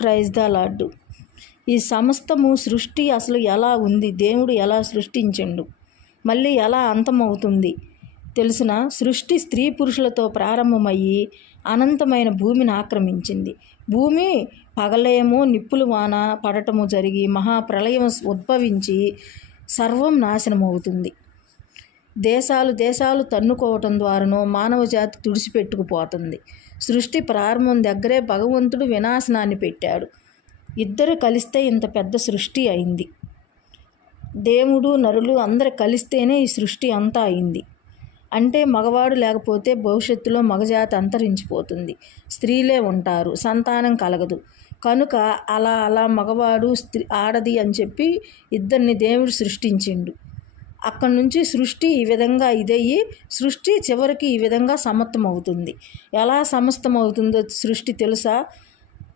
Praise the lord. ఈ సమస్తము సృష్టి అసలు ఎలా ఉంది, దేవుడు ఎలా సృష్టించిండు, మళ్ళీ ఎలా అంతమవుతుంది తెలిసిన? సృష్టి స్త్రీ పురుషులతో ప్రారంభమయ్యి అనంతమైన భూమిని ఆక్రమించింది. భూమి పగలేమో నిప్పులు వాన పడటము జరిగి మహాప్రళయం ఉద్భవించి సర్వం నాశనమవుతుంది. దేశాలు దేశాలు తన్నుకోవటం ద్వారానో మానవ జాతి తుడిచిపెట్టుకుపోతుంది. సృష్టి ప్రారంభం దగ్గరే భగవంతుడు వినాశనాన్ని పెట్టాడు. ఇద్దరు కలిస్తే ఇంత పెద్ద సృష్టి అయింది. దేవుడు నరులు అందరు కలిస్తేనే ఈ సృష్టి అంతా అయింది. అంటే మగవాడు లేకపోతే భవిష్యత్తులో మగజాతి అంతరించిపోతుంది. స్త్రీలే ఉంటారు, సంతానం కలగదు. కనుక అలా మగవాడు స్త్రీ ఆడది అని చెప్పి ఇద్దరిని దేవుడు సృష్టించిండు. అక్కడి నుంచి సృష్టి ఈ విధంగా ఇదయ్యి సృష్టి చివరికి ఈ విధంగా సమస్తమవుతుంది. ఎలా సమస్తమవుతుందో సృష్టి తెలుసా?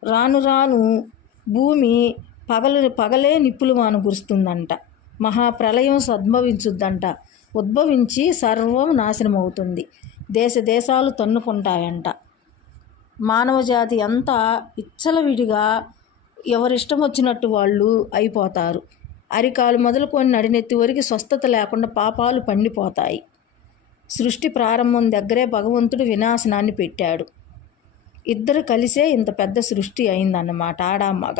రాను రాను భూమి పగలే నిప్పులు వాన కురుస్తుందంట. మహాప్రళయం ఉద్భవించుద్దంట. ఉద్భవించి సర్వం నాశనం అవుతుంది. దేశాలు తన్నుకుంటాయంట. మానవ జాతి అంతా విచ్చలవిడిగా ఎవరిష్టం వచ్చినట్టు వాళ్ళు అయిపోతారు. అరికాలు మొదలుకొని నడినెత్తి వరకు స్వస్థత లేకుండా పాపాలు పండిపోతాయి. సృష్టి ప్రారంభం దగ్గరే భగవంతుడు వినాశనాన్ని పెట్టాడు. ఇద్దరు కలిసే ఇంత పెద్ద సృష్టి అయిందన్నమాట, ఆడ మగ.